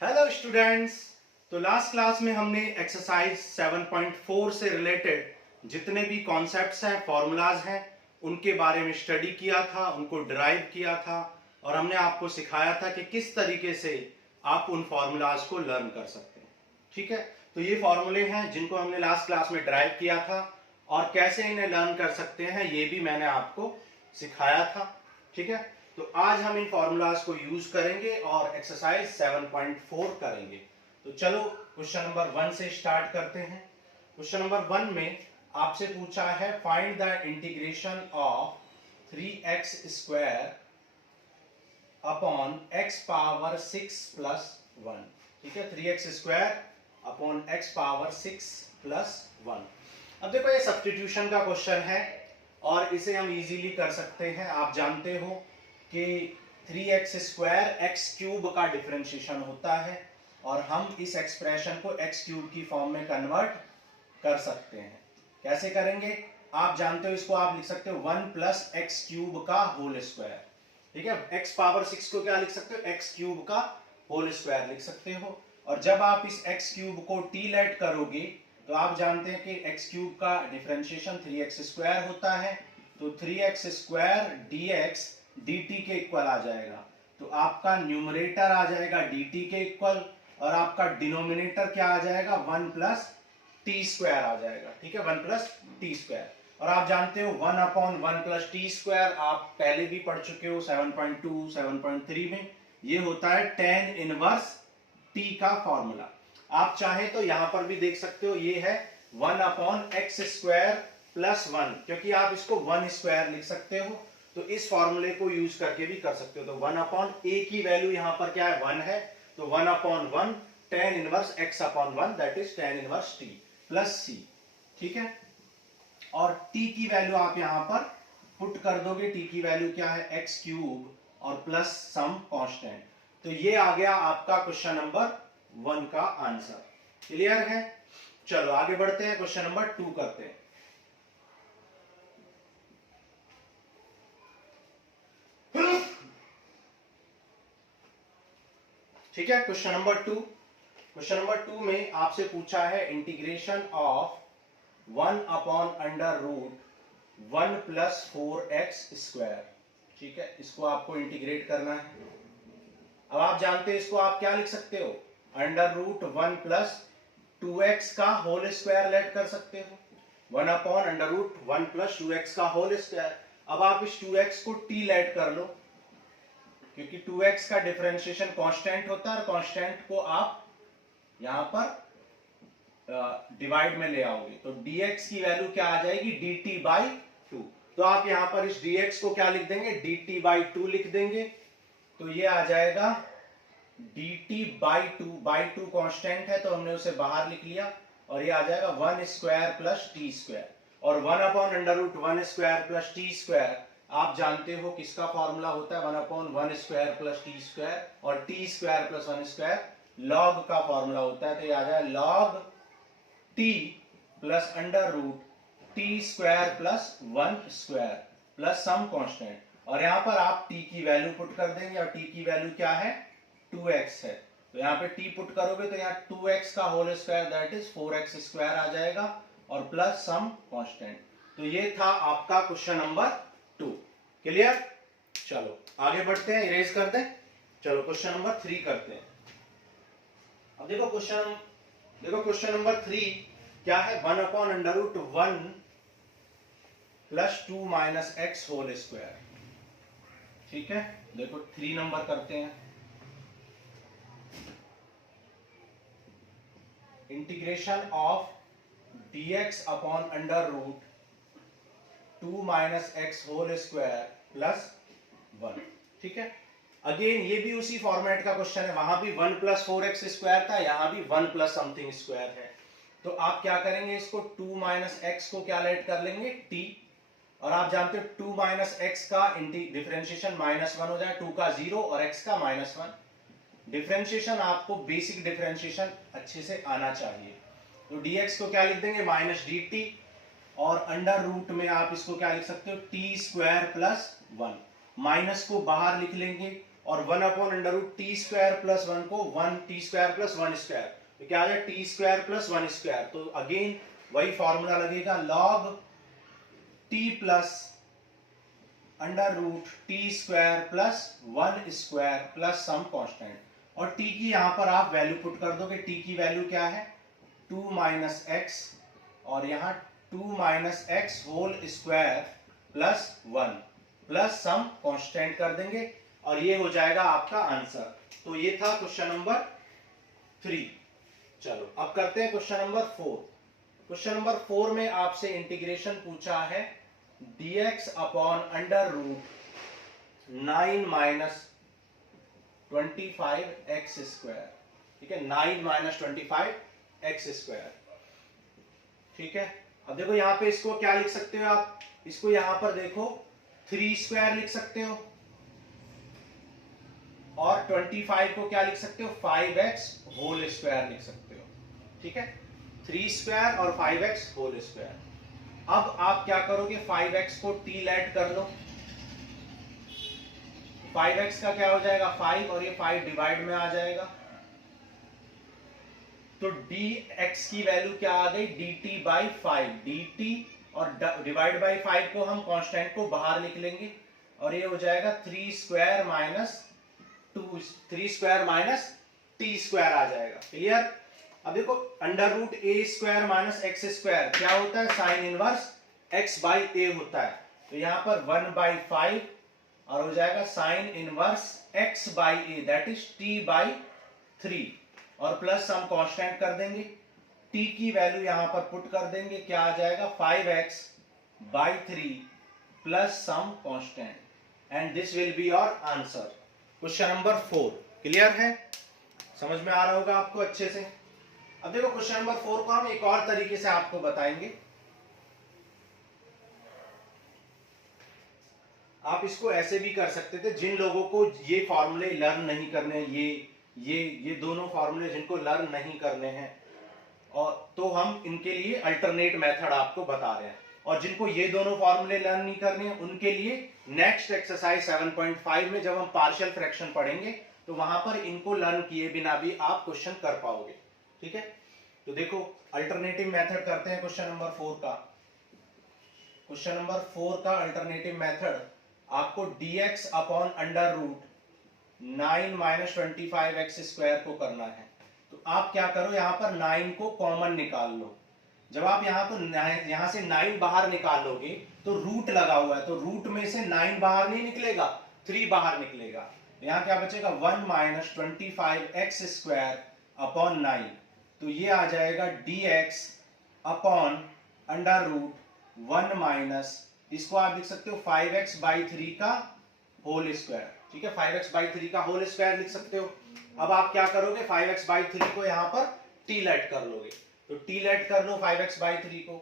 Hello students. तो last class में हमने एक्सरसाइज 7.4 से रिलेटेड जितने भी कॉन्सेप्ट्स हैं, फॉर्मूलाज हैं, उनके बारे में स्टडी किया था, उनको डिराइव किया था और हमने आपको सिखाया था कि किस तरीके से आप उन फॉर्मूलाज को लर्न कर सकते हैं। ठीक है, तो ये फॉर्मूले हैं जिनको हमने लास्ट क्लास में डिराइव किया था और कैसे इन्हें लर्न कर सकते हैं ये भी मैंने आपको सिखाया था। ठीक है, तो आज हम इन फॉर्मूलाज को यूज करेंगे और एक्सरसाइज 7.4 करेंगे। तो चलो क्वेश्चन नंबर 1 से स्टार्ट करते हैं। क्वेश्चन नंबर 1 में आपसे पूछा है find the integration of 3x square upon x power 6 plus 1। ठीक है, 3x square upon x power 6 plus 1। अब देखो ये सब्स्टिट्यूशन का क्वेश्चन है और इसे हम इजीली कर सकते हैं। आप जानते हो कि 3x स्क्वायर x क्यूब का डिफरेंशिएशन होता है और हम इस एक्सप्रेशन को x क्यूब की फॉर्म में कन्वर्ट कर सकते हैं। कैसे करेंगे आप जानते हो, इसको आप लिख सकते हो 1 प्लस एक्स क्यूब का होल स्क्वायर। ठीक है, x पावर 6 को क्या लिख सकते हो, x क्यूब का होल स्क्वायर लिख सकते हो। और जब आप इस x क्यूब को t लेट करोगे तो आप जानते हैं कि x क्यूब का डिफरेंशिएशन 3x स्क्वायर होता है, तो 3x स्क्वायर dx dt के इक्वल आ जाएगा। तो आपका न्यूमरेटर आ जाएगा dt के इक्वल और आपका डिनोमिनेटर क्या आ जाएगा, 1 प्लस टी स्क्वायर आ जाएगा। ठीक है, 1 प्लस टी स्क्वायर। और आप जानते हो 1 अपॉन 1 प्लस टी स्क्वायर आप पहले भी पढ़ चुके हो 7.2 7.3 में। ये होता है tan इनवर्स t का फॉर्मूला। आप चाहे तो यहां पर भी देख सकते हो, ये है 1 अपॉन एक्स स्क्वायर प्लस 1, क्योंकि आप इसको 1 स्क्वायर लिख सकते हो, तो इस फॉर्मूले को यूज करके भी कर सकते हो। तो 1 अपॉन a की वैल्यू यहां पर क्या है, 1 है, तो 1 upon 1 tan inverse x upon 1 that is tan inverse t plus c। ठीक है, और t की वैल्यू आप यहां पर पुट कर दोगे। t की वैल्यू क्या है, x क्यूब और प्लस सम कांस्टेंट। तो ये आ गया आपका क्वेश्चन नंबर 1 का आंसर। क्लियर है? चलो आगे बढ़ते हैं, क्वेश्चन नंबर 2 करते हैं। ठीक है, क्वेश्चन नंबर 2। क्वेश्चन नंबर 2 में आपसे पूछा है integration of 1 upon under root 1 plus 4x square. ठीक है, इसको आपको इंटीग्रेट करना है। अब आप जानते हैं इसको आप क्या लिख सकते हो, अंडर रूट 1 प्लस 2x का होल स्क्वायर लेट कर सकते हो। 1 upon under root 1 plus 2x का होल स्क्वायर। अब आप इस 2x को t लेट कर लो, क्योंकि 2x का डिफरेंशिएशन कांस्टेंट होता है और कांस्टेंट को आप यहां पर डिवाइड में ले आओगे, तो dx की वैल्यू क्या आ जाएगी, dt बाई 2। तो आप यहां पर इस dx को क्या लिख देंगे, dt बाई 2 लिख देंगे। तो ये आ जाएगा dt बाई 2 कांस्टेंट है तो हमने उसे बाहर लिख लिया, और ये आ जाएगा 1 स्क्वायर प्लस टी स्क्वायर। और 1 upon under root 1 square plus T square आप जानते हो किसका फॉर्मूला होता है, 1 upon 1 square plus T square, और T square plus 1 square log का फॉर्मूला होता है। तो ये आ जाएगा log T plus under root T square plus 1 square plus some constant. और यहां पर आप t की वैल्यू पुट कर देंगे, और t की वैल्यू क्या है, 2x है, तो यहाँ पे t पुट करोगे तो यहाँ 2x का whole square that is 4x square आ जाएगा और प्लस सम कांस्टेंट। तो ये था आपका क्वेश्चन नंबर 2। क्लियर? चलो आगे बढ़ते हैं, इरेज कर दें। चलो क्वेश्चन नंबर 3 करते हैं। अब देखो क्वेश्चन नंबर 3 क्या है, 1 upon under root 1 plus 2 minus x whole square. ठीक है, देखो 3 नंबर करते हैं। Integration of dx upon under root 2 minus x whole square plus 1। ठीक है, अगेन ये भी उसी फॉर्मेट का क्वेश्चन है, वहां भी 1 प्लस 4x स्क्वायर था, यहां भी 1 प्लस समथिंग स्क्वायर है। तो आप क्या करेंगे, इसको 2 माइनस एक्स को क्या लेट कर लेंगे, t, और आप जानते हो 2 माइनस एक्स का डिफरेंशिएशन -1 हो जाए, 2 का 0 और x का -1। डिफरेंशिएशन आपको बेसिक डिफरेंशिएशन अच्छे से आना चाहिए। तो dx को क्या लिख देंगे, माइनस dt, और अंडर रूट में आप इसको क्या लिख सकते हो, टी स्क्वायर प्लस 1। माइनस को बाहर लिख लेंगे और 1 upon under root T square plus 1 को 1 टी स्क्वायर प्लस 1 स्क्वायर, तो क्या आ जाए टी स्क्वायर प्लस 1 स्क्वायर। तो अगेन वही फॉर्मूला लगेगा log T plus under root T square plus 1 square plus some constant. और टी की यहां पर आप वैल्यू पुट कर दोगे, टी की वैल्यू क्या है 2 माइनस एक्स, और यहां 2 minus x whole square plus 1 plus some constant कर देंगे और ये हो जाएगा आपका आंसर। तो ये था क्वेश्चन नंबर 3। चलो अब करते हैं क्वेश्चन नंबर 4। क्वेश्चन नंबर 4 में आपसे इंटीग्रेशन पूछा है dx upon under root 9 minus 25 x square. ठीक है, 9 माइनस 25 एक्स स्क्वायर। ठीक है, अब देखो यहां पे इसको क्या लिख सकते हो आप, इसको यहां पर देखो 3 स्क्वायर लिख सकते हो और 25 को क्या लिख सकते हो 5x होल स्क्वायर लिख सकते हो। ठीक है, 3 स्क्वायर और 5x होल स्क्वायर। अब आप क्या करोगे 5x को t लेट कर लो, 5x का क्या हो जाएगा 5 और ये 5 डिवाइड में आ जाएगा, तो dx की वैल्यू क्या आ गई dt बाई 5, dt और डिवाइड बाई 5 को हम कांस्टेंट को बाहर लिख लेंगे और ये हो जाएगा 3 square minus 2, 3 square minus T square आ जाएगा। क्लियर। अब देखो under root A square minus x square क्या होता है sine inverse X by A होता है, तो यहां पर 1/5 और हो जाएगा sine inverse X by A that is T by 3 और प्लस हम कांस्टेंट कर देंगे, टी की वैल्यू यहां पर पुट कर देंगे, क्या आ जाएगा 5x by 3 plus some constant and this will be your answer. Question number 4 clear है, समझ में आ रहा होगा आपको अच्छे से। अब देखो क्वेश्चन नंबर 4 को हम एक और तरीके से आपको बताएंगे। आप इसको ऐसे भी कर सकते थे, जिन लोगों को ये फॉर्मूले लर्न नहीं करने, ये दोनों फॉर्मूले जिनको लर्न नहीं करने हैं, और तो हम इनके लिए अल्टरनेट मेथड आपको बता रहे हैं, और जिनको ये दोनों फॉर्मूले लर्न नहीं करने हैं उनके लिए नेक्स्ट एक्सरसाइज 7.5 में जब हम पार्शियल फ्रैक्शन पढ़ेंगे तो वहां पर इनको लर्न किए बिना भी आप क्वेश्चन कर पाओगे। ठीक है, तो देखो अल्टरनेटिव मेथड करते हैं क्वेश्चन नंबर 4 का। क्वेश्चन नंबर 4 का अल्टरनेटिव मेथड आपको dx upon under root 9 minus 25 x square को करना है। तो आप क्या करो यहां पर 9 को कॉमन निकाल लो। जब आप यहां से 9 बाहर निकालोगे तो रूट लगा हुआ है, तो रूट में से 9 बाहर नहीं निकलेगा, 3 बाहर निकलेगा। यहां क्या बचेगा 1 माइनस 25 एक्स स्क्वायर अपॉन 9, तो ये आ जाएगा dx upon under root 1 minus, इसको आप लिख सकते हो 5x बाई 3 का होल स्क्वायर। ठीक है, 5x बाई 3 का होल स्क्वायर लिख सकते हो। अब आप क्या करोगे 5x बाई 3 को यहां पर t लेट कर लोगे, तो t लेट कर लो 5x बाई 3 को,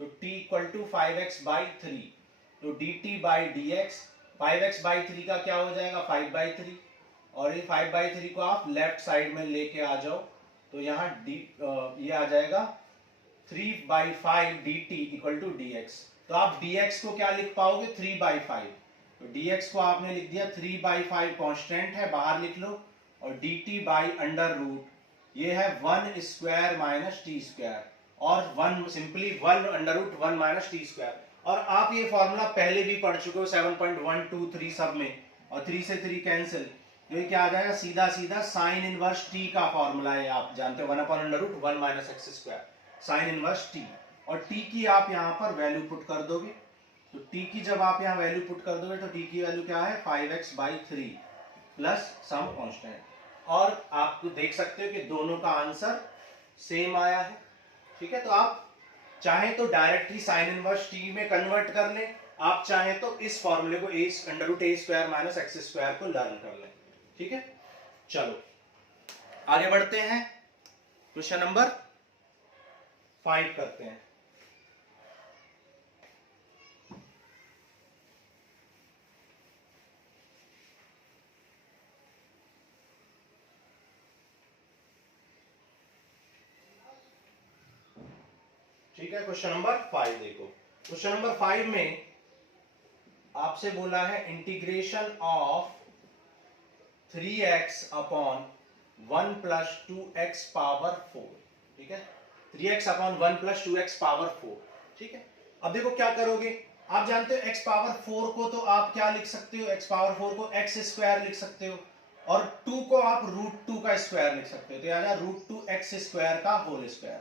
तो t equal to 5x by 3, तो dt by dx 5x by 3 का क्या हो जाएगा 5 बाई 3, और ये 5 बाई 3 को आप लेफ्ट साइड में लेके आ जाओ, तो यहाँ ये आ जाएगा 3/5 dt इक्वल टू dx। तो आप dx को क्या लिख पाओगे 3/5, तो dx को आपने लिख दिया 3/5 कांस्टेंट है बाहर लिख लो, और dt बाई अंडर रूट ये है 1 स्क्वायर माइनस टी स्क्वायर, और 1 simply 1 under root 1 minus T square. और आप ये फॉर्मूला पहले भी पढ़ चुके हो 7.1, 2, 3 सब में, और 3 से 3 कैंसिल, तो ये क्या आ जाएगा सीधा सीधा साइन इनवर्स टी का फॉर्मूला है, आप जानते हो 1 upon under root 1 minus x square sine inverse t, और टी की आप यहाँ पर वैल्यू पुट कर दोगे, तो टी की जब आप यहाँ वैल्यू पुट कर दोगे तो टी की वैल्यू क्या है 5x by 3 plus some constant, और आप देख सकते हो कि दोनों का आंसर सेम आया है। ठीक है, तो आप चाहे तो डायरेक्ट ही साइन इनवर्स टी में कन्वर्ट कर लें, आप चाहे तो इस फॉर्मूले को A under root A square minus x square को लर्न कर लें। ठीक है, चलो आगे बढ़ते हैं, क्वेश्चन नंबर 5 करते हैं। ठीक है, क्वेश्चन नंबर 5 देखो, क्वेश्चन नंबर 5 में आपसे बोला है integration of 3x upon 1 plus 2x power 4, ठीक है, 3x upon 1 plus 2x power 4, ठीक है। अब देखो क्या करोगे, आप जानते हो x पावर 4 को तो आप क्या लिख सकते हो, x पावर 4 को x स्क्वायर लिख सकते हो, और 2 को आप √2 का स्क्वायर लिख सकते हो, तो यानी √2x स्क्वायर का होल स्क्वायर।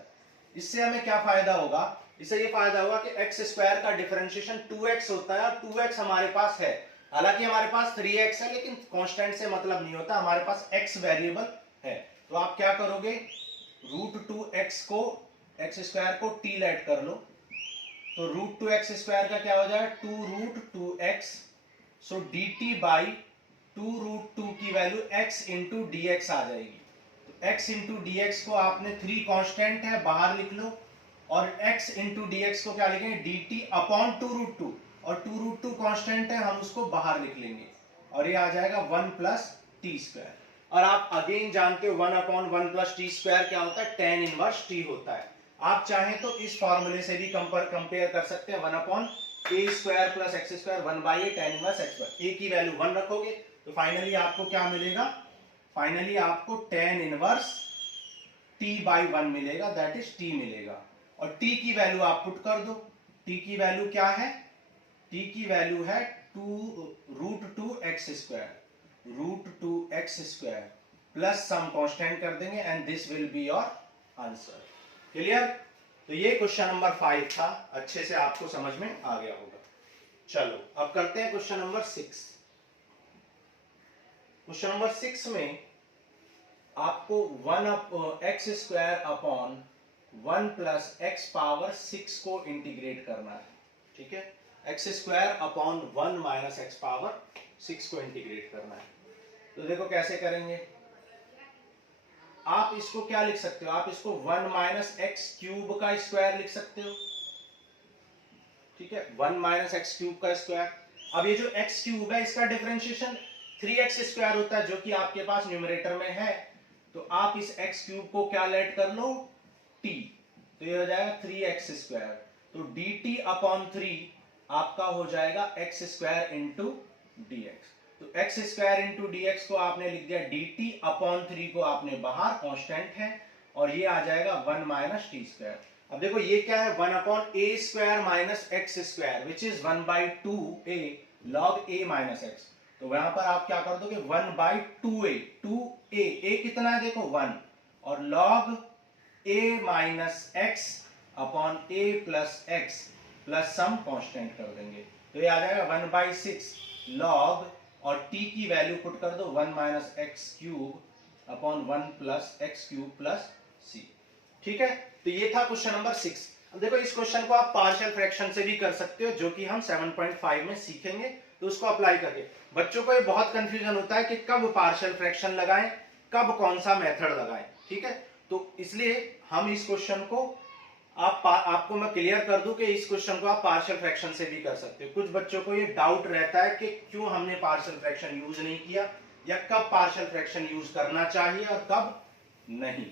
इससे हमें क्या फायदा होगा, इससे ये फायदा होगा कि x स्क्वायर का डिफरेंशिएशन 2x होता है, और 2x हमारे पास है, हालांकि हमारे पास 3x है, लेकिन कांस्टेंट से मतलब नहीं होता, हमारे पास x वेरिएबल है। तो आप क्या करोगे, √2x को x स्क्वायर को t लेट कर लो, तो √2x स्क्वायर का क्या हो जाएगा 2√2x, सो dt बाई 2√2 की value x into D X आ जाएगी। तो x इंटू डी एक्स को आपने 3 कांस्टेंट है बाहर लिख लो, और x इंटू डी एक्स को क्या लिखेंगे dt अपॉन 2√2, और 2√2 कांस्टेंट है हम उसको बाहर लिख लेंगे, और ये आ जाएगा 1 प्लस टी स्क्वायर। और आप अगेन जानते हो 1 अपॉन 1 प्लस टी स्क्वायर क्या होता है, tan इनवर्स t होता है। आप चाहें तो इस फॉर्मूले से भी कंपेयर कर सकते हैं, 1 upon A square plus X square 1 by A tan inverse X square. A की वैल्यू 1 रखोगे तो फाइनली आपको क्या मिलेगा, फाइनली आपको tan इनवर्स t बाई 1 मिलेगा, दैट इज t मिलेगा। और t की वैल्यू आप पुट कर दो, t की वैल्यू क्या है, t की वैल्यू है √2x square plus some constant कर देंगे, and this will be your answer. Clear. तो ये क्वेश्चन नंबर 5 था, अच्छे से आपको समझ में आ गया होगा। चलो अब करते हैं क्वेश्चन नंबर 6। क्वेश्चन नंबर 6 में आपको 1x square upon 1 plus x power 6 को इंटीग्रेट करना है, ठीक है, x square upon 1 minus x power 6 को इंटीग्रेट करना है। तो देखो कैसे करेंगे, आप इसको क्या लिख सकते हो, आप इसको 1 माइनस एक्स क्यूब का स्क्वायर लिख सकते हो, ठीक है, 1 माइनस एक्स क्यूब का स्क्वायर। अब ये जो x क्यूब है इसका डिफरेंशिएशन 3x स्क्वायर होता है, जो कि आपके पास न्यूमरेटर में है, तो आप इस x क्यूब को क्या लेट कर लो t, तो ये हो जाएगा 3x स्क्वायर, तो dt अपॉन 3 आपका हो जाएगा x square into D x. तो x square into D X को आपने लिख दिया, dt अपॉन 3 को आपने बाहर, कांस्टेंट है, और ये आ जाएगा 1 माइनस टी स्क्वायर। अब देखो ये क्या है, 1 upon A square minus x square, which is 1 by 2a log a minus x. तो वहां पर आप क्या कर दोगे, 1 बाई 2a, a कितना है देखो 1, और log a minus x upon a plus x plus some constant कर देंगे, तो ये आ जाएगा 1 बाई 6 लॉग, और t की वैल्यू पुट कर दो 1 minus x cube upon 1 plus x cube plus c, ठीक है। तो ये था क्वेश्चन नंबर 6। अब देखो इस क्वेश्चन को आप पार्शियल फ्रैक्शन से भी कर सकते हो, जो कि हम 7.5 में सीखेंगे, तो उसको अप्लाई करके। बच्चों को ये बहुत कंफ्यूजन होता है कि कब पार्शियल फ्रैक्शन लगाएं, कब कौन सा मेथड लगाएं, ठीक है। तो इसलिए हम इस क्वेश्चन को आपको मैं क्लियर कर दूं कि इस क्वेश्चन को आप पार्शियल फ्रैक्शन से भी कर सकते हो। कुछ बच्चों को ये डाउट रहता है कि क्यों हमने पार्शियल फ्रैक्शन यूज नहीं किया, या कब पार्शियल फ्रैक्शन यूज करना चाहिए और कब नहीं,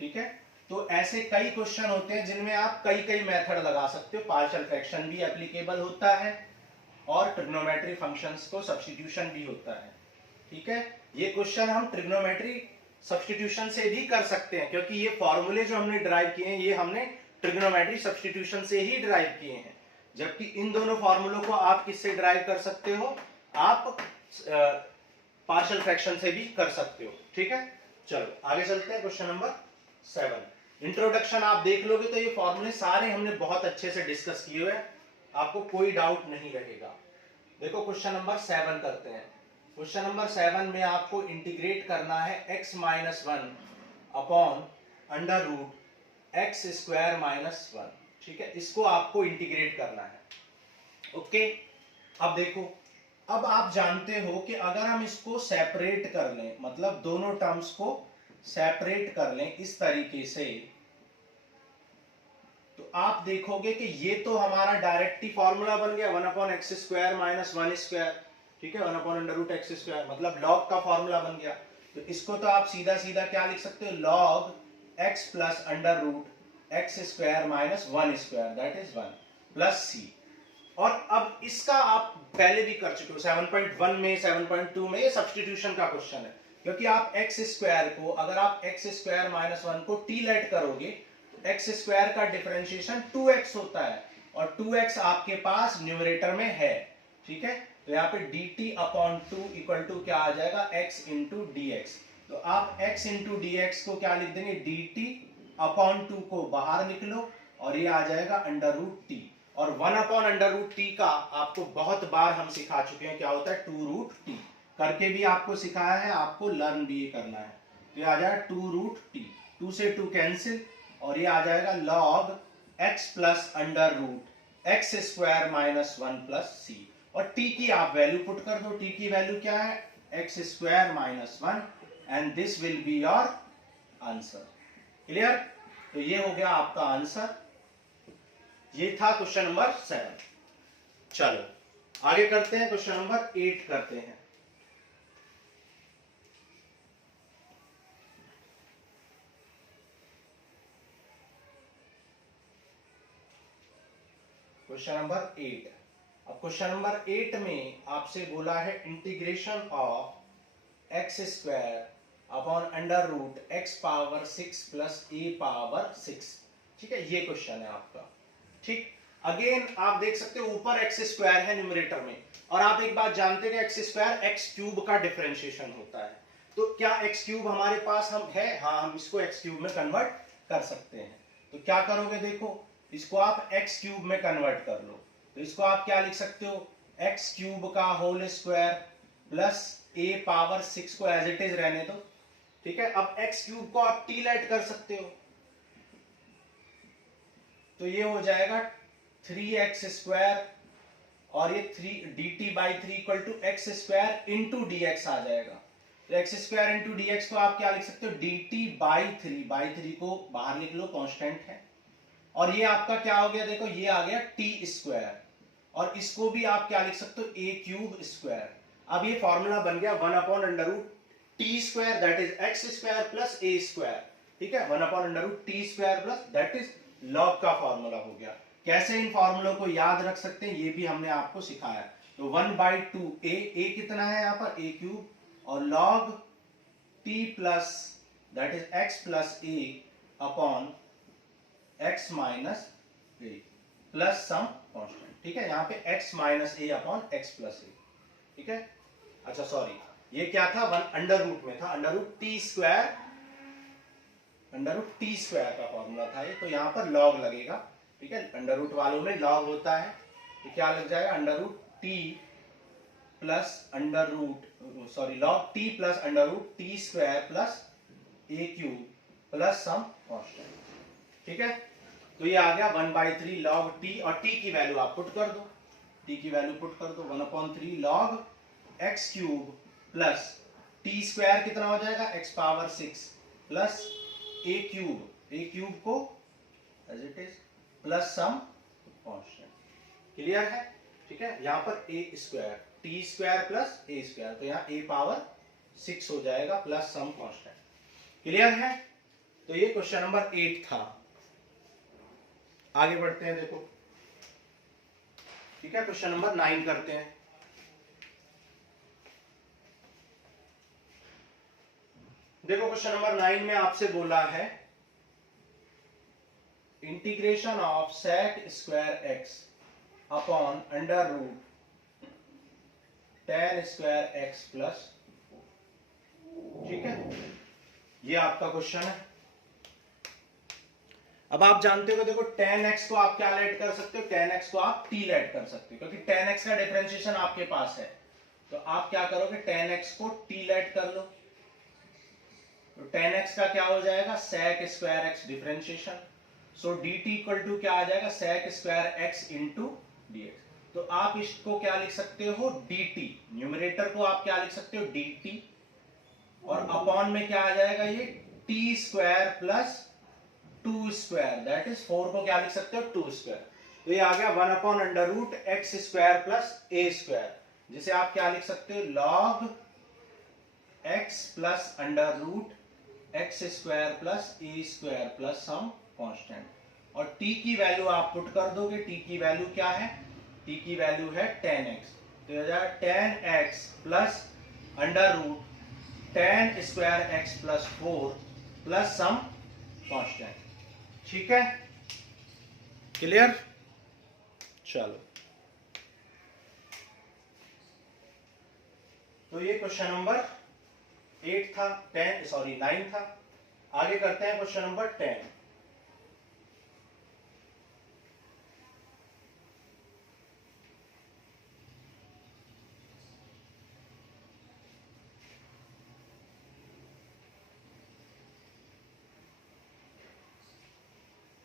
ठीक है। तो ऐसे कई क्वेश्चन होते हैं जिनमें आप कई कई मेथड लगा सकते हो, पार्शियल फ्रैक्शन भी एप्लीकेबल होता है, और ट्रिग्नोमेट्री फंक्शंस को सब्स्टिट्यूशन भी होता है, ठीक है। ये क्वेश्चन हम ट्रिग्नोमेट्री सब्स्टिट्यूशन से भी कर सकते हैं, क्योंकि ये फॉर्मूले जो हमने ड्राइव किए हैं ये हमने ट्रिग्नोमेट्री सब्स्टिट्यूशन से ही ड्राइव किए हैं, जबकि इन दोनों फॉर्मूलों को आप किससे ड्राइव कर सकते हो, आप पार्शियल फ्रैक्शन से भी कर सकते हो, ठीक है। चलो आगे चलते हैं, क्वेश्चन नंबर 7। इंट्रोडक्शन आप देख लोगे तो ये फॉर्मूले सारे हमने बहुत अच्छे से डिस्कस किए हुए हैं, आपको कोई डाउट नहीं रहेगा। देखो क्वेश्चन नंबर 7 करते हैं। क्वेश्चन नंबर 7 में आपको इंटीग्रेट करना है x minus 1 upon under root x square minus 1, ठीक है, इसको आपको इंटीग्रेट करना है, ओके। अब देखो, अब आप जानते हो कि अगर हम इसको सेपरेट कर लें, मतलब दोनों टर्म्स को सेपरेट कर लें इस तरीके से, तो आप देखोगे कि ये तो हमारा डायरेक्ट ही फॉर्मूला बन गया 1 upon x square minus 1 square, ठीक है, 1 upon under root x square, मतलब लॉग का फॉर्मूला बन गया। तो इसको तो आप सीधा सीधा क्या लिख सकते हो, log x plus under root x square minus 1 square, that is 1 plus c। और अब इसका आप पहले भी कर चुके हो 7.1 में, 7.2 में, ये सब्स्टिट्यूशन का क्वेश्चन है, क्योंकि आप एक्स स्क्वायर को, अगर आप एक्स स्क्वायर माइनस 1 को टी लेट करोगे, एक्स स्क्वायर का डिफरेंशिएशन 2x होता है, और 2x आपके पास न्यूमरेटर में है, ठीक है। तो यहाँ पे dt अपॉन 2 इक्वल टू क्या आ जाएगा, x इंटू डी एक्स। तो आप x इंटू डी एक्स को क्या लिख देंगे, dt अपॉन 2 को बाहर निकलो, और ये आ जाएगा अंडर रूट टी। और 1 अपॉन अंडर रूट टी का आपको बहुत बार हम सिखा चुके हैं क्या होता है, 2 रूट टी करके भी आपको सिखाया है, आपको लर्न भी ये करना है। तो ये आ जाएगा 2 रूट टी, 2 से 2 कैंसिल, और ये आ जाएगा log x plus under root x square minus 1 plus C. और t की आप वैल्यू पुट कर दो, t की वैल्यू क्या है, x square minus 1, and this will be your answer. Clear. तो ये हो गया आपका आंसर, ये था क्वेश्चन नंबर 7। चलो आगे करते हैं, क्वेश्चन नंबर 8 करते हैं। Question number 8। अब क्वेश्चन नंबर 8 में आपसे बोला है integration of x square upon under root x power 6 plus a power 6, ठीक है, ये क्वेश्चन है आपका। ठीक, अगेन आप देख सकते हो ऊपर एक्स स्क्वायर है न्यूमरेटर में, और आप एक बात जानते हैं एक्स स्क्वायर एक्स क्यूब का डिफरेंशिएशन होता है। तो क्या एक्स क्यूब हमारे पास हम है, हाँ, हम इसको एक्स क्यूब में कन्वर्ट कर सकते हैं। तो क्या करोगे, देखो इसको आप एक्स क्यूब में कन्वर्ट कर लो, तो इसको आप क्या लिख सकते हो, एक्स क्यूब का whole square plus a power 6 को एज इट इज रहने दो, ठीक है। अब एक्स क्यूब को आप टी लेट कर सकते हो, तो ये हो जाएगा 3x स्क्वायर, और ये 3 dt by 3 equal to X square into D X आ जाएगा। तो X square into D X को आप क्या लिख सकते हो, dt बाई 3 को बाहर लिख लो, कांस्टेंट है। और ये आपका क्या हो गया, देखो ये आ गया टी स्क्वायर, और इसको भी आप क्या लिख सकते हो, ए क्यूब स्क्वायर। अब ये फॉर्मूला बन गया 1 upon under root T square that is x square plus a square, ठीक है, 1 upon under root T square plus that is log का फॉर्मूला हो गया। कैसे इन फॉर्मूलों को याद रख सकते हैं ये भी हमने आपको सिखाया। तो 1/2 ए कितना है यहाँ पर, ए क्यूब, और log t plus that is x plus a upon x minus a plus some constant, ठीक है, यहाँ पे x minus a upon x plus a, ठीक है। अच्छा सॉरी, ये क्या था, 1 अंडर रूट में था, अंडर रूट टी स्क्वायर का फॉर्मूला था ये, तो यहाँ पर log लगेगा, ठीक है, अंडर रूट वालों में log होता है, तो क्या लग जाएगा, under root t plus under root log t plus under root T square plus a cube plus some constant, ठीक है। तो ये आ गया 1/3 log टी, और टी की वैल्यू आप पुट कर दो, टी की वैल्यू पुट कर दो 1/3 log x cube plus T square कितना हो जाएगा, x power 6 plus a cube को as it is plus some constant. Clear है, ठीक है। यहां पर a square, t square plus a square, तो यहां ए पावर 6 हो जाएगा प्लस सम कांस्टेंट। क्लियर है। तो ये क्वेश्चन नंबर 8 था। आगे बढ़ते हैं, देखो, ठीक है, क्वेश्चन नंबर 9 करते हैं। देखो क्वेश्चन नंबर 9 में आपसे बोला है integration of sec square x upon under root tan square x plus, ठीक है, ये आपका क्वेश्चन है। अब आप जानते हो, देखो tan x को आप क्या लेट कर सकते हो, tan x को आप t लेट कर सकते हो, क्योंकि tan x का डिफरेंशिएशन आपके पास है। तो आप क्या करोगे, tan x को t लेट कर लो, तो tan x का क्या हो जाएगा, sec square x differentiation, so dt equal to क्या आ जाएगा, sec square x into dx। तो आप इसको क्या लिख सकते हो, dt, न्यूमरेटर को आप क्या लिख सकते हो, dt, और अपॉन में क्या आ जाएगा, ये t square plus 2 square that is 4 को क्या लिख सकते हो, 2 स्क्वायर। तो ये आ गया 1 upon under root x square plus a square, जिसे आप क्या लिख सकते हो, log x plus under root x square plus a square plus some constant. और t की वैल्यू आप पुट कर दोगे, t की वैल्यू क्या है, t t की वैल्यू है 10x, तो हो जाएगा 10x plus under root 10 square x plus 4 plus some constant. ठीक है, क्लियर? चलो, तो ये क्वेश्चन नंबर 8 था, 9 था। आगे करते हैं क्वेश्चन नंबर 10।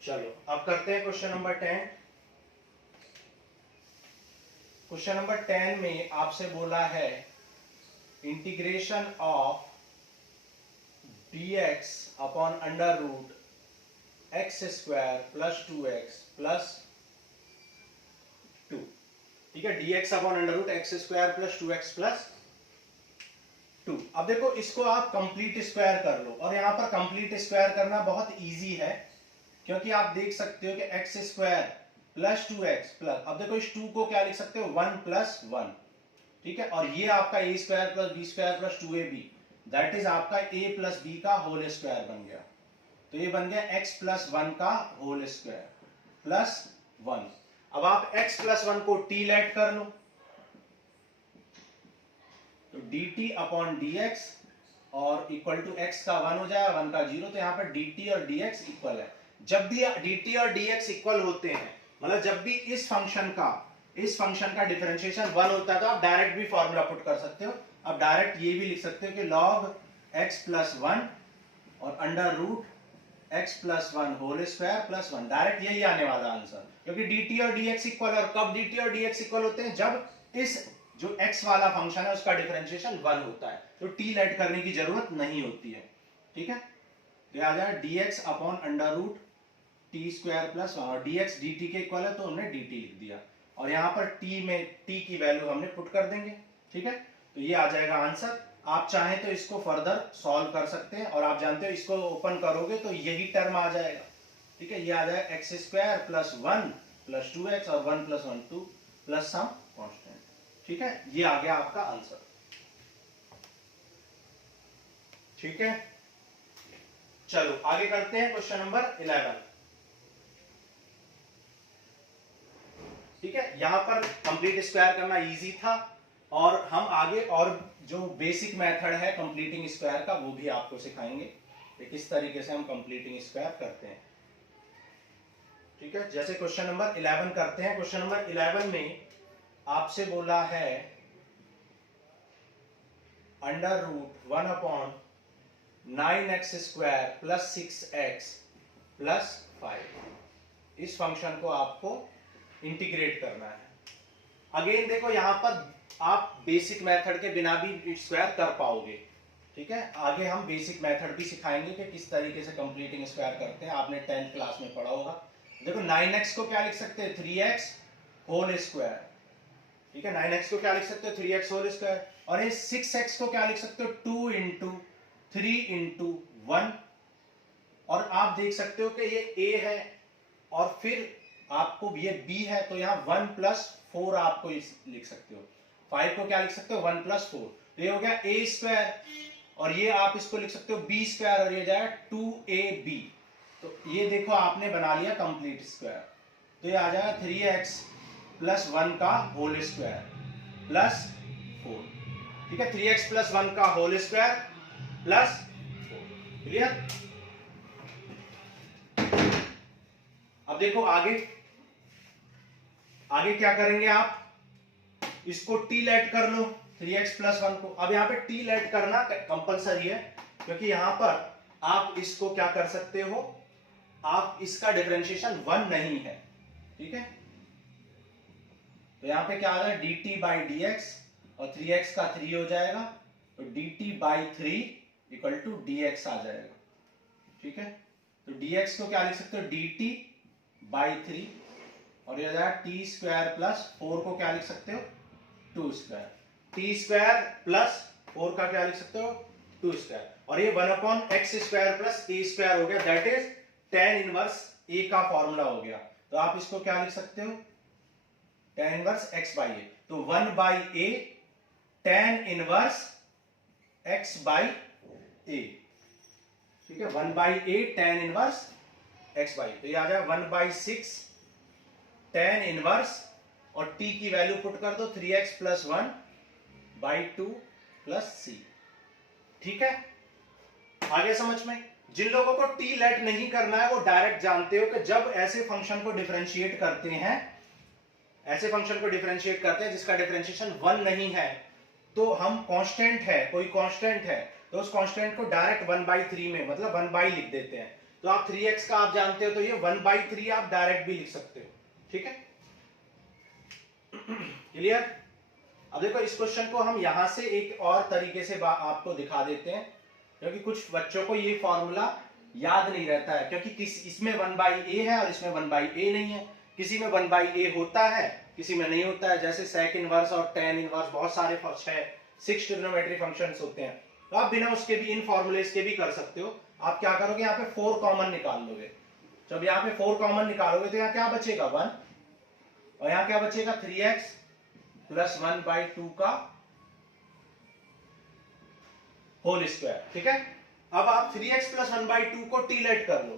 चलो अब करते हैं क्वेश्चन नंबर 10। क्वेश्चन नंबर 10 में आपसे बोला है integration of dx upon under root x square plus 2x plus 2। ठीक है, dx upon under root x square plus 2x plus 2। अब देखो, इसको आप कंप्लीट स्क्वायर कर लो, और यहां पर कंप्लीट स्क्वायर करना बहुत इजी है, क्योंकि आप देख सकते हो कि x square plus 2x plus, अब देखो इस 2 को क्या लिख सकते हो, 1 प्लस 1। ठीक है, और ये आपका a square plus b square plus 2ab, that is आपका a प्लस बी का होल स्क्वायर बन गया। तो ये बन गया x प्लस 1 का होल स्क्वायर प्लस 1। अब आप x प्लस 1 को t लेट कर लो, तो dt अपॉन dx और इक्वल टू x का 1 हो जाएगा, 1 का 0, तो यहाँ पर dt और dx इक्वल है। जब भी dt और dx इक्वल होते हैं, मतलब जब भी इस फंक्शन का डिफरेंशिएशन 1 होता है, तो आप डायरेक्ट भी फॉर्मूला पुट कर सकते हो। अब डायरेक्ट ये भी लिख सकते हो कि log x प्लस 1 और under root x plus 1 whole square plus 1, direct यही आने वाला आंसर, क्योंकि dt और dx इक्वल है। और कब dt और dx इक्वल होते हैं, जब इस जो x वाला फंक्शन है उसका डिफरेंशिएशन 1 होता है, तो t लेट करने की जरूरत नहीं होती है। ठीक है, तो आ जाए dx upon under root T square plus 1, और dx dt के इक्वल है तो हमने dt लिख दिया, और यहाँ पर t में t की वैल्यू हमने पुट कर देंगे। ठीक है, तो ये आ जाएगा आंसर। आप चाहें तो इसको फर्दर सॉल्व कर सकते हैं, और आप जानते हो इसको ओपन करोगे तो यही टर्म आ जाएगा। ठीक है, ये आ जाएगा x square plus 1 plus 2x और 1 प्लस 1 2 प्लस सम कांस्टेंट। ठीक है, ये आ गया आपका आंसर। ठीक है, चलो आगे करते हैं क्वेश्चन नंबर 11। ठीक है, यहां पर कंप्लीट स्क्वायर करना इजी था, और हम आगे और जो बेसिक मेथड है कंप्लीटिंग स्क्वायर का वो भी आपको सिखाएंगे कि किस तरीके से हम कंप्लीटिंग स्क्वायर करते हैं। ठीक है, जैसे क्वेश्चन नंबर 11 करते हैं। क्वेश्चन नंबर 11 में आपसे बोला है under root 1 upon 9x square plus 6x plus 5, इस फंक्शन को आपको इंटीग्रेट करना है। अगेन देखो, यहां पर आप बेसिक मेथड के बिना भी स्क्वायर कर पाओगे। ठीक है, आगे हम बेसिक मेथड भी सिखाएंगे कि किस तरीके से कंप्लीटिंग स्क्वायर करते हैं, आपने 10th क्लास में पढ़ा होगा। देखो 9x को क्या लिख सकते हैं, 3x होल स्क्वायर। ठीक है, 9x को क्या लिख सकते हो, 3x होल स्क्वायर, और ये 6x को क्या लिख सकते हो, 2 इंटू 3 इंटू 1। और आप देख सकते हो कि ये a है, और फिर आपको ये b है, तो यहाँ 1 प्लस 4 आपको लिख सकते हो। 5 को क्या लिख सकते हो, 1 प्लस 4, तो ये हो गया a स्क्वायर, और ये आप इसको लिख सकते हो b स्क्वायर, और ये जाएगा 2ab। तो ये देखो आपने बना लिया कंप्लीट स्क्वायर। तो ये आ जाएगा 3x प्लस 1 का होल स्क्वायर प्लस 4। ठीक है, 3x प्लस 1 का होल स्क्वायर प्लस 4। क्लियर? अब देखो आगे क्या करेंगे आप, इसको t लेट कर लो 3x प्लस 1 को। अब यहां पे t लेट करना कंपलसरी है, क्योंकि यहां पर आप इसको क्या कर सकते हो, आप इसका डिफरेंशिएशन 1 नहीं है। ठीक है, तो यहां पे क्या आ जाएगा, dt बाई dx, और 3x का 3 हो जाएगा, तो dt by 3 equal to dx आ जाएगा। ठीक है, तो dx को क्या लिख सकते हो, dt बाई 3, और ये जाएगा टी स्क्वायर प्लस 4 को क्या लिख सकते हो, 2 स्क्वायर। टी स्क्वायर प्लस 4 का क्या लिख सकते हो, 2 स्क्वायर, और ये 1 upon x square plus a square हो गया, दैट इज tan इनवर्स ए का फॉर्मूला हो गया। तो आप इसको क्या लिख सकते हो, tan inverse x by a, तो 1 by A tan inverse x by a, ठीक है, 1 by A tan inverse x by, तो ये आ जाएगा 1 बाई 6 tan इनवर्स, और t की वैल्यू पुट कर दो 3x plus 1 by 2 plus c, ठीक है। आगे समझ में? जिन लोगों को टी लेट नहीं करना है वो डायरेक्ट जानते हो कि जब ऐसे फंक्शन को डिफरेंशिएट करते हैं, ऐसे फंक्शन को डिफरेंशिएट करते हैं जिसका डिफरेंशिएशन 1 नहीं है, तो हम कांस्टेंट है, कोई कांस्टेंट है, तो उस कांस्टेंट को डायरेक्ट 1/3 में, मतलब 1 बाई लिख देते हैं। तो आप 3x का आप जानते हो, तो ये 1/3 आप डायरेक्ट भी लिख सकते हो, ठीक है, क्लियर। अब देखो इस क्वेश्चन को हम यहां से एक और तरीके से आपको दिखा देते हैं, क्योंकि कुछ बच्चों को ये फॉर्मूला याद नहीं रहता है, क्योंकि इसमें 1/a है और इसमें 1/a नहीं है, किसी में 1/a होता है, किसी में नहीं होता है। जैसे sec इनवर्स और tan इनवर्स, बहुत सारे 6 ट्रिग्नोमेट्री फंक्शंस होते हैं, तो आप बिना उसके भी, इन फॉर्मूलेस के भी कर सकते हो। आप क्या करोगे, यहाँ पे 4 कॉमन निकाल लोगे। जब यहाँ पे 4 कॉमन निकालोगे तो यहाँ क्या बचेगा 1, और यहाँ क्या बचेगा 3x प्लस 1/2 का होल स्क्वायर, ठीक है। अब आप 3x प्लस 1/2 को टी लेट कर लो,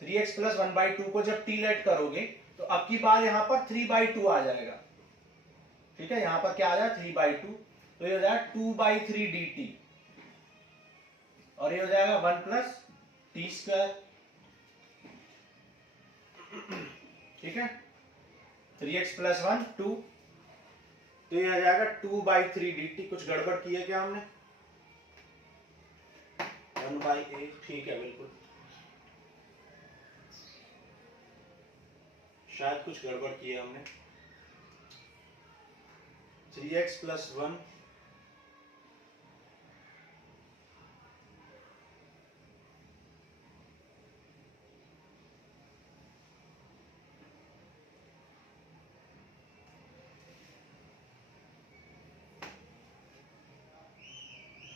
3x प्लस 1/2 को जब टी लेट करोगे तो अब की बार यहां पर 3/2 आ जाएगा, ठीक है, यहां पर क्या आ जाएगा 3/2, तो ये हो जाएगा 2/3 dt, और ये हो जाएगा 1 प्लस टी स्क्वायर, ठीक है, 3x प्लस 1 2, तो ये आ जाएगा 2/3 dt। कुछ गड़बड़ की है क्या हमने? 1/a, ठीक है, बिल्कुल, शायद कुछ गड़बड़ की है हमने। 3x प्लस 1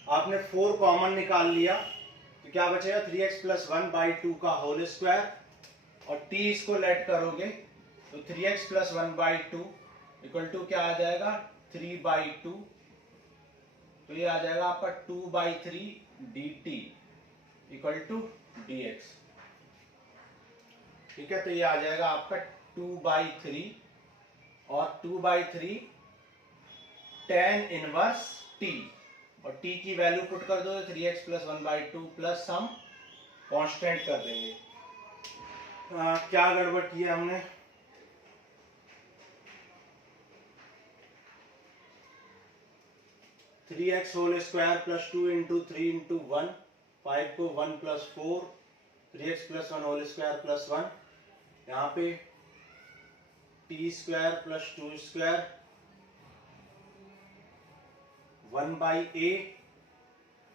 आपने 4 कॉमन निकाल लिया, तो क्या बचेगा 3x प्लस 1/2 का होल स्क्वायर, और t इसको लेट करोगे तो 3x प्लस 1/2 इक्वल टू क्या आ जाएगा 3/2, तो ये आ जाएगा आपका 2/3 dt इक्वल टू dx, ठीक है। तो ये आ जाएगा आपका 2/3, और 2/3 tan इनवर्स t, और t की वैल्यू पुट कर दो 3x प्लस 1/2 प्लस हम कांस्टेंट कर देंगे। क्या गड़बड़ किया हमने? Three x whole square plus 2 into 3 into 1, 5 को 1 plus 4, 3x plus 1 whole square plus 1, यहाँ पे t square plus 2 square 1/a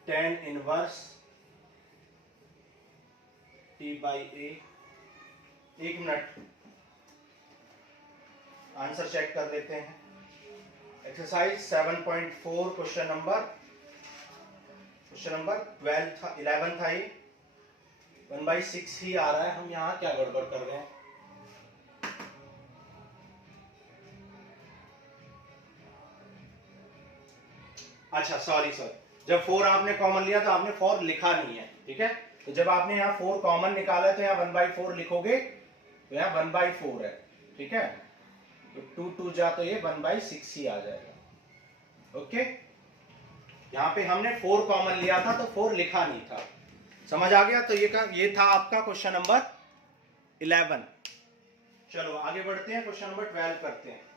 tan inverse t/a। एक मिनट, आंसर चेक कर लेते हैं। एक्सरसाइज 7.4 क्वेश्चन नंबर 12 था, 11 था ये, 1/6 ही आ रहा है। हम यहाँ क्या गड़बड़ कर रहे हैं? अच्छा सॉरी, जब 4 आपने कॉमन लिया तो आपने 4 लिखा नहीं है, ठीक है। तो जब आपने यहाँ 4 कॉमन निकाला तो यहाँ 1/4 लिखोगे, तो यहाँ 1/4 है, ठीक है। तो 2 2 जा तो ये 1/6 ही आ जाएगा, ओके। यहाँ पे हमने 4 कॉमन लिया था तो 4 लिखा नहीं था, समझ आ गया। तो ये था आपका क्वेश्चन नंबर 11। चलो आगे बढ़ते हैं, क्वेश्चन नंबर 12 करते हैं।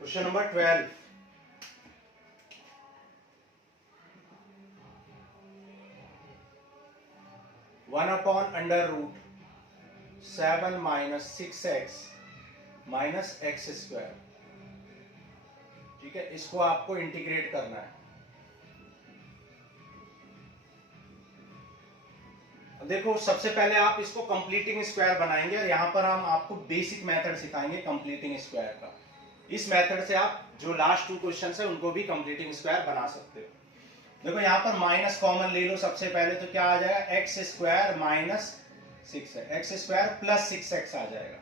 Question number 12, one upon under root 7 minus 6x minus x square, ठीक है। इसको आपको इंटीग्रेट करना है। देखो सबसे पहले आप इसको कंप्लीटिंग स्क्वायर बनाएंगे, और यहां पर हम आपको बेसिक मेथड सिखाएंगे कंप्लीटिंग स्क्वायर का। इस मेथड से आप जो लास्ट 2 क्वेश्चन है उनको भी कंप्लीटिंग स्क्वायर बना सकते हो। देखो यहाँ पर माइनस कॉमन ले लो सबसे पहले, तो क्या आ जाएगा x square minus 6 x square plus 6x आ जाएगा।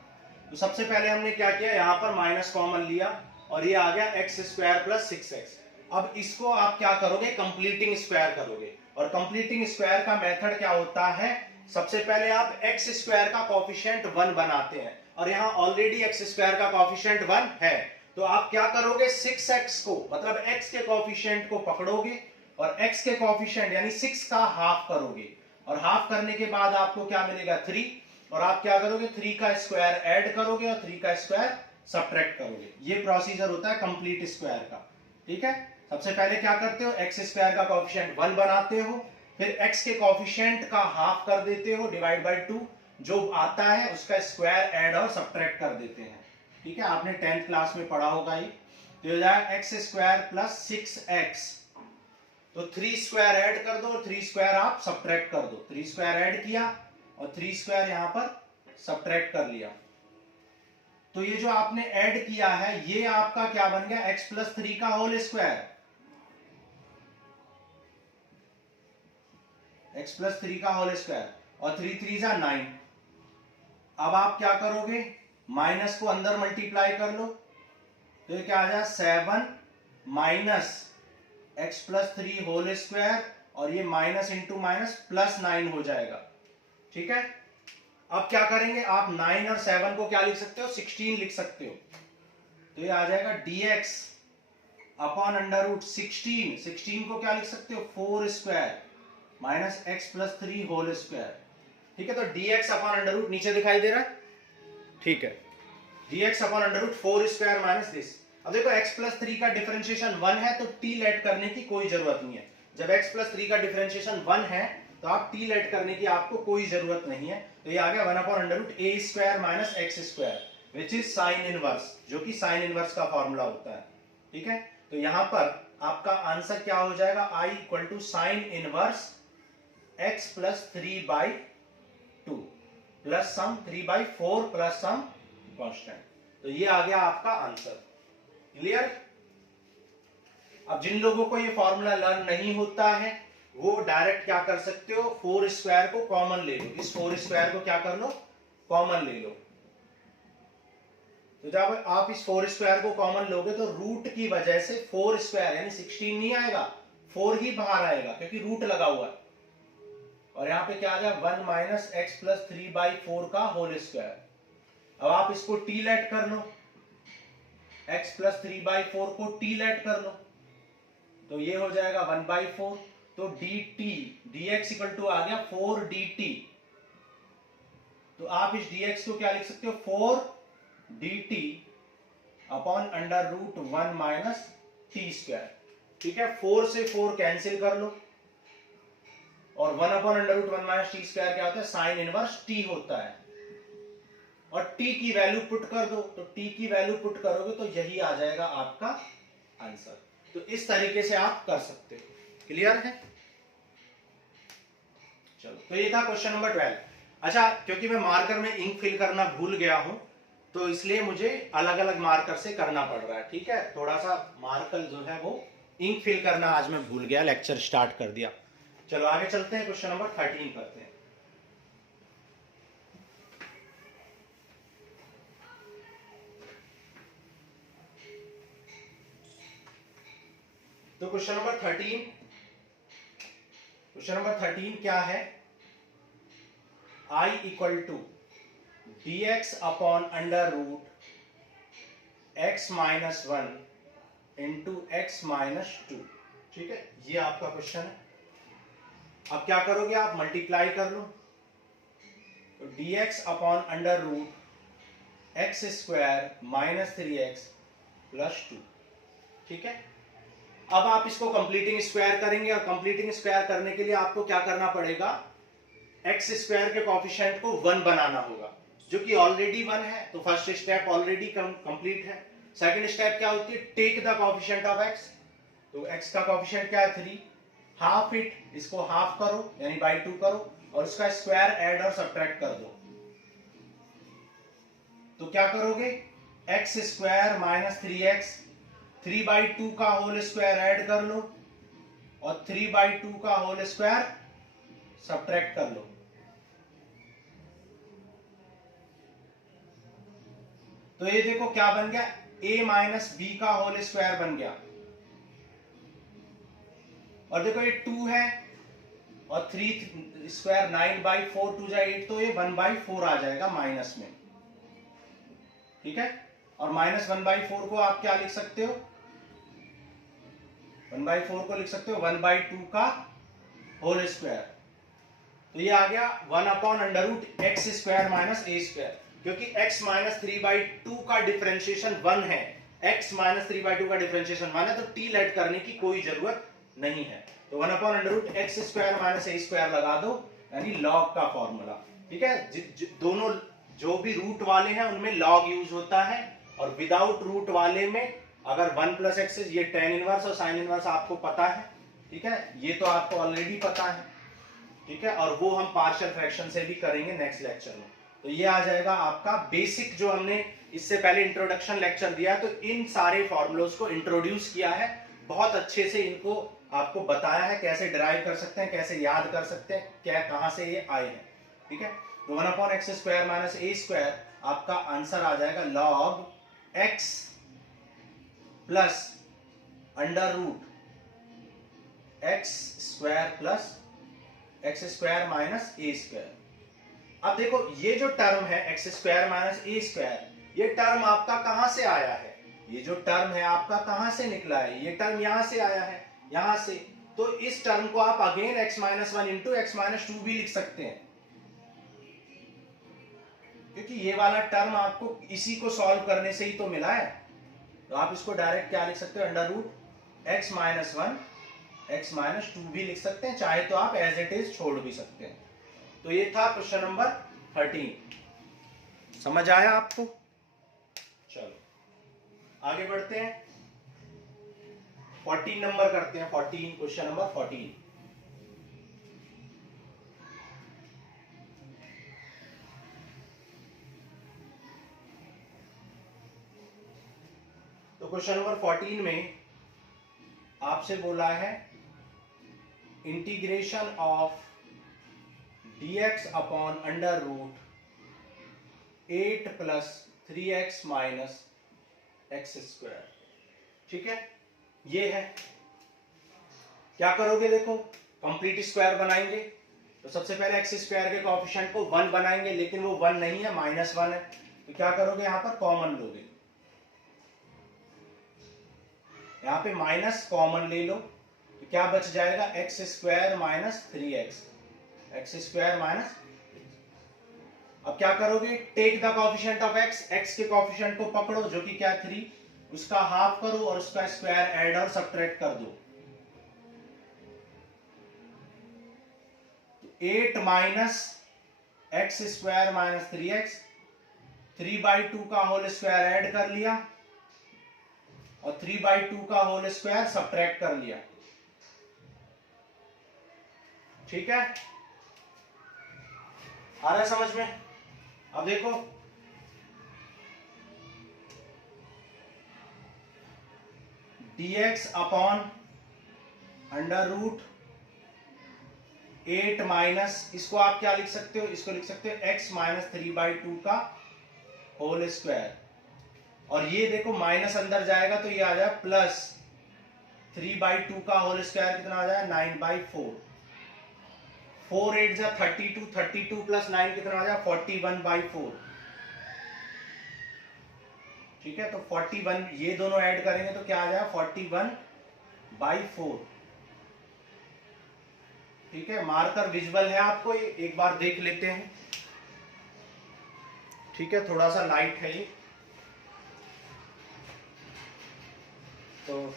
तो सबसे पहले हमने क्या किया, यहाँ पर माइनस कॉमन लिया और ये आ गया एक्स स्क्वायर प्लस 6x। अब इसको आप क्या करोगे, कंप्लीटिंग स्क्वायर करोगे। और कंप्लीटिंग स्क्वायर का मेथड क्या होता है, सबसे पहले आप एक्स स्क्वायर का कोफिशिएंट 1 बनाते हैं और यहाँ ऑलरेडी एक्स स्क्वायर का कोफिशिएंट 1 है, तो आप क्या करोगे 6x को, मतलब x के कोफिशिएंट को पकड़ोगे और x के कोफिशिएंट यानी 6 का हाफ करोगे और हाफ करने के बाद आपको क्या मिलेगा 3, और आप क्या करोगे 3 का स्क्वायर ऐड करोगे और 3 का स्क्वायर सब्ट्रैक्ट करोगे। ये प्रोसीजर होता है कंप्लीट स्क्वायर का। ठीक है, सबसे पहले क्या करते हो, एक्स स्क्वायर का कोफिशिएंट 1 बनाते हो, फिर x के कोफिशिएंट का हाफ कर देते हो डिवाइड बाय 2, जो आता है उसका स्क्वायर ऐड और सब्ट्रैक्ट कर देते हैं। ठीक है, आपने 10th क्लास में पढ़ा होगा ये। तो हो जाएगा एक्स स्क्वायर प्लस 6x, तो 3 स्क्वायर ऐड कर दो और 3 स्क्वायर आप सब्ट्रैक्ट कर दो। 3 स्क्वायर ऐड किया और 3 स्क्वायर यहां पर सब्ट्रैक्ट कर लिया। तो ये जो आपने ऐड किया है ये आपका क्या बन गया, x प्लस 3 का होल स्क्वायर, x प्लस 3 का होल स्क्वायर, और 3 3 जा 9। अब आप क्या करोगे, माइनस को अंदर मल्टीप्लाई कर लो, तो ये क्या आ जाए 7 minus x plus 3 whole square, और ये माइनस इंटू माइनस प्लस 9 हो जाएगा। ठीक है, अब क्या करेंगे, आप 9 और 7 को क्या लिख सकते हो, 16 लिख सकते हो। तो ये आ जाएगा dx अपॉन अंडर रूट 16 को क्या लिख सकते हो 4 square minus x plus 3 whole square. ठीक है, तो dx अपॉन अंडर रूट नीचे दिखाई दे रहा है। ठीक है, dx upon under root 4 square minus this. अब देखो x प्लस 3 का डिफरेंशिएशन 1 है तो t लेट करने की कोई जरूरत नहीं है। जब x प्लस 3 का डिफरेंशिएशन 1 है तो आप t लेट करने की आपको कोई जरूरत नहीं है। तो ये आ गया 1 upon under root a square minus x square which is sine inverse, जो कि साइन इनवर्स का फॉर्मूला होता है। ठीक है, तो यहां पर आपका आंसर क्या हो जाएगा, i equal to sine inverse x plus 3/2 plus some 3/4 plus some constant. तो ये आ गया आपका आंसर। क्लियर। अब जिन लोगों को ये फॉर्मूला लर्न नहीं होता है वो डायरेक्ट क्या कर सकते हो, 4 स्क्वायर को कॉमन ले लो। इस 4 स्क्वायर को क्या कर लो, कॉमन ले लो। तो जब आप इस 4 स्क्वायर को कॉमन लोगे तो रूट की वजह से 4 स्क्वायर यानी 16 नहीं आएगा, 4 ही बाहर आएगा क्योंकि रूट लगा हुआ है। और यहां पे क्या आ गया 1 माइनस एक्स प्लस 3/4 का होल स्क्वायर। अब आप इसको टी लेट कर लो, x प्लस 3/4 को t लेट कर लो, तो ये हो जाएगा 1/4। तो dt dx इक्वल टू आ गया 4 dt। तो आप इस dx को क्या लिख सकते हो 4 dt upon under root 1 minus T square. ठीक है, 4 से 4 कैंसिल कर लो और 1 upon under root 1 minus T square क्या होता है, साइन इनवर्स t होता है। और t की वैल्यू पुट कर दो, तो t की वैल्यू पुट करोगे तो यही आ जाएगा आपका आंसर। तो इस तरीके से आप कर सकते हो। क्लियर है। चलो, तो ये था क्वेश्चन नंबर 12। अच्छा, क्योंकि मैं मार्कर में इंक फिल करना भूल गया हूं तो इसलिए मुझे अलग अलग मार्कर से करना पड़ रहा है। ठीक है, थोड़ा सा मार्कर जो है वो इंक फिल करना आज मैं भूल गया, लेक्चर स्टार्ट कर दिया। चलो आगे चलते हैं, क्वेश्चन नंबर 13 करते हैं। तो क्वेश्चन नंबर 13 क्या है, i equal to dx upon under root x minus 1 into x minus 2। ठीक है, ये आपका क्वेश्चन है। अब क्या करोगे, आप मल्टीप्लाई कर लो, तो dx upon under root x square minus 3x plus 2। ठीक है, अब आप इसको कंप्लीटिंग स्क्वायर करेंगे और कंप्लीटिंग स्क्वायर करने के लिए आपको क्या करना पड़ेगा, एक्स स्क्वायर के कोफिशिएंट को 1 बनाना होगा, जो कि ऑलरेडी 1 है। तो फर्स्ट स्टेप ऑलरेडी कंप्लीट है। सेकंड स्टेप क्या होती है, take the coefficient of x. तो एक्स का कोफिशिएंट क्या है 3, हाफ इट, इसको हाफ करो यानी बाय 2 करो और उसका स्क्वायर ऐड और सब्ट्रैक्ट कर दो। तो क्या करोगे, एक्स स्क्वायर माइनस 3x, 3/2 का होल स्क्वायर ऐड कर लो और 3/2 का होल स्क्वायर सब्ट्रैक्ट कर लो। तो ये देखो क्या बन गया, a माइनस बी का होल स्क्वायर बन गया। और देखो ये 2 है और 3 स्क्वायर 9/4, 2 जा 8, तो ये 1/4 आ जाएगा माइनस में। ठीक है, और माइनस 1/4 को आप क्या लिख सकते हो, 1/4 को लिख सकते हो 1/2 का होल स्क्वायर। तो ये आ गया 1/√x² माइनस a², क्योंकि x माइनस 3/2 का डिफरेंशिएशन 1 है, x माइनस 3/2 का डिफरेंशिएशन 1 है, तो t लेट करने की कोई जरूरत नहीं है। तो 1/√x² माइनस a² लगा दो, यानी log का फॉर्मूला। ठीक है, दोनों जो भी रूट वाले हैं उनमें log यूज होता है, और विदाउट रूट वाले में अगर 1 प्लस एक्स, ये tan इनवर्स और sin इनवर्स आपको पता है। ठीक है, ये तो आपको ऑलरेडी पता है। ठीक है, और वो हम पार्शियल फ्रैक्शन से भी करेंगे नेक्स्ट लेक्चर में। तो ये आ जाएगा आपका बेसिक, जो हमने इससे पहले इंट्रोडक्शन लेक्चर दिया, तो इन सारे फॉर्मूलोज को इंट्रोड्यूस किया है, बहुत अच्छे से इनको आपको बताया है कैसे डिराइव कर सकते हैं, कैसे याद कर सकते हैं, क्या कहां से ये आए हैं। ठीक है, तो 1/x² माइनस a² आपका आंसर आ जाएगा log x plus √x² plus x² minus a²। अब देखो ये जो टर्म है x² माइनस a², ये टर्म आपका कहां से आया है, ये जो टर्म है आपका कहां से निकला है, ये टर्म यहां से आया है, यहां से। तो इस टर्म को आप अगेन x-1 इंटू x-2 भी लिख सकते हैं, क्योंकि ये वाला टर्म आपको इसी को सॉल्व करने से ही तो मिला है। तो आप इसको डायरेक्ट क्या लिख सकते हो, √x-1 x-2 भी लिख सकते हैं, चाहे तो आप एज इट इज छोड़ भी सकते हैं। तो ये था क्वेश्चन नंबर 13। समझ आया आपको? चलो आगे बढ़ते हैं, 14 नंबर करते हैं, 14, क्वेश्चन नंबर 14। तो क्वेश्चन नंबर 14 में आपसे बोला है integration of dx upon √8 plus 3x minus x²। ठीक है, ये है। क्या करोगे, देखो कंप्लीट स्क्वायर बनाएंगे। तो सबसे पहले x² के कोएफिशिएंट को 1 बनाएंगे, लेकिन वो 1 नहीं है, -1 है। तो क्या करोगे, यहां पर कॉमन लोगे, यहां पे माइनस कॉमन ले लो, तो क्या बच जाएगा, x² minus 3x, x² minus. अब क्या करोगे, take the coefficient of x, x के कोएफिशिएंट को पकड़ो जो कि क्या 3, उसका हाफ करो और उसका स्क्वायर ऐड और सब्ट्रैक्ट कर दो। 8 माइनस x² माइनस 3x, 3/2 का होल स्क्वायर ऐड कर लिया और 3/2 का होल स्क्वायर सब्ट्रैक्ट कर लिया। ठीक है, आ रहा है समझ में? अब देखो dx अपॉन √8 माइनस, इसको आप क्या लिख सकते हो, इसको लिख सकते हो x माइनस 3/2 का होल स्क्वायर, और ये देखो माइनस अंदर जाएगा तो ये आ जाएगा प्लस 3/2 का होल स्क्वायर कितना आ जाएगा, 9/4, 4 8 जा 32, 32 प्लस 9 कितना आ जाएगा, 41/4। ठीक है, तो 41 ये दोनों ऐड करेंगे तो क्या आ जाएगा, 41/4। ठीक है, मार्कर विजुअल है आपको, एक बार देख लेते हैं। ठीक है, थोड़ा सा लाइट है ये, तो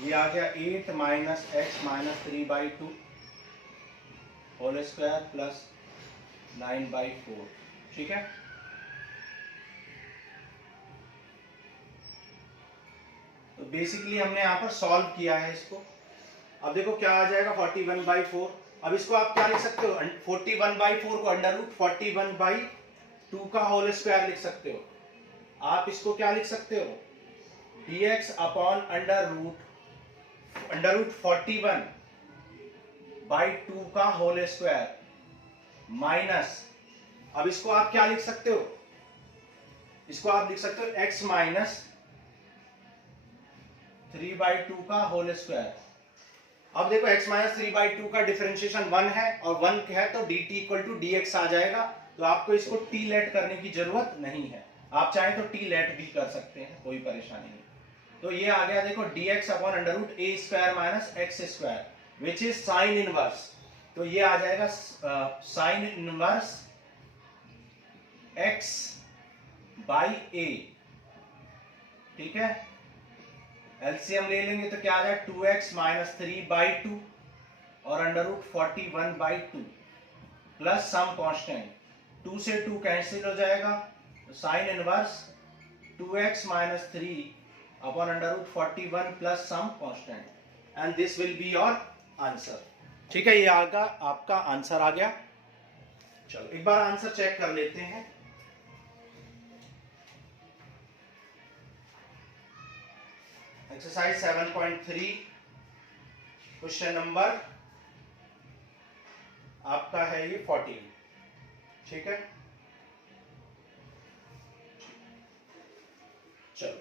ये आ गया 8 minus x minus 3/2 whole square plus 9/4। ठीक है, तो बेसिकली हमने यहां पर सॉल्व किया है इसको। अब देखो क्या आ जाएगा, 41/4। अब इसको आप क्या लिख सकते हो, 41/4 को √41/2 का होल स्क्वायर लिख सकते हो। आप इसको क्या लिख सकते हो, dx upon under root 41 by 2 का होल स्क्वायर माइनस, अब इसको आप क्या लिख सकते हो, इसको आप लिख सकते हो x माइनस 3/2 का होल स्क्वायर। अब देखो x माइनस 3/2 का डिफरेंशिएशन 1 है और 1 है तो dt इक्वल टू dx आ जाएगा, तो आपको इसको t लेट करने की जरूरत नहीं है, आप चाहें तो t लेट भी कर सकते हैं, कोई परेशानी नहीं। तो ये आ गया देखो dx upon under root a square minus x square which is sine inverse, तो ये आ जाएगा sine inverse x by a, ठीक है। एलसीएम ले लेंगे तो क्या आ जाए 2x माइनस 3/2 और under root 41/2 plus some constant, 2 से 2 कैंसिल हो जाएगा, तो sine inverse 2x minus 3 upon under root 41 plus some constant and this will be your answer. ठीक है, ये आगा आपका आंसर आ गया। चलो एक बार आंसर चेक कर लेते हैं। एक्सरसाइज 7.3 क्वेश्चन नंबर आपका है ये 14, ठीक है। चलो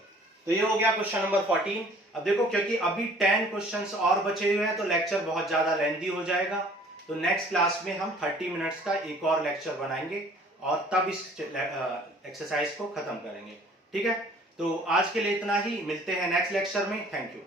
तो ये हो गया क्वेश्चन नंबर 14। अब देखो क्योंकि अभी 10 क्वेश्चंस और बचे हुए हैं तो लेक्चर बहुत ज्यादा लेंथी हो जाएगा, तो नेक्स्ट क्लास में हम 30 मिनट्स का एक और लेक्चर बनाएंगे और तब इस एक्सरसाइज को खत्म करेंगे, ठीक है। तो आज के लिए इतना ही, मिलते हैं नेक्स्ट लेक्चर में। Thank you.